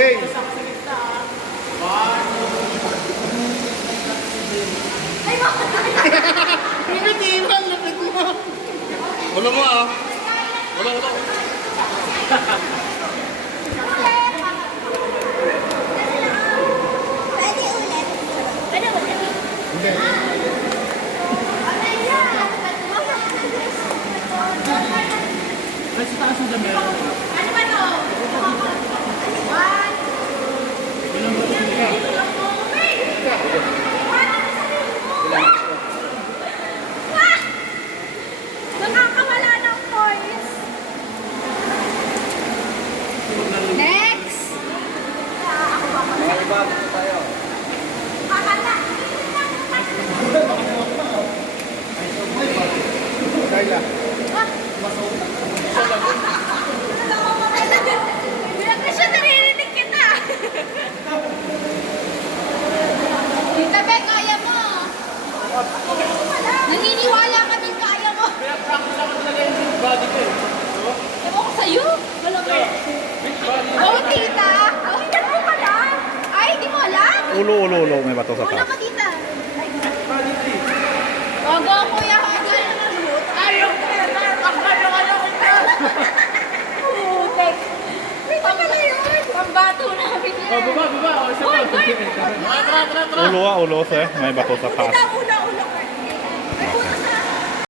Okay. Primitivan, lapit mo. Ulo mo ah. Ulo. Pwede ulit. Pwede ulit. Hindi. Kasi taas mo dyan meron. Ano ba to? One. Ilang ba ito? Nakakawala ng points. Next. Kakala. Kaya. Bilang na siya, naririnig kita. Tita Be, kaya mo. Naniniwala ka din kaya mo. Pinag-practice ako talaga yung body ko eh. Ewan ko sa'yo. Malamig. Oh, tita. Oh, hindi mo pala. Ay, hindi mo alam. Ulo. May bato sa Una taas. ka, tita. Oh, go, kuya. Ayaw ko na. Takban yung ano kita. Putek. Tita pala yun. Pambato namin yan. Oh, baba. Oh, isa Hoy, pa. hoy. Ulo, sir. May bato sa taas. Tita, una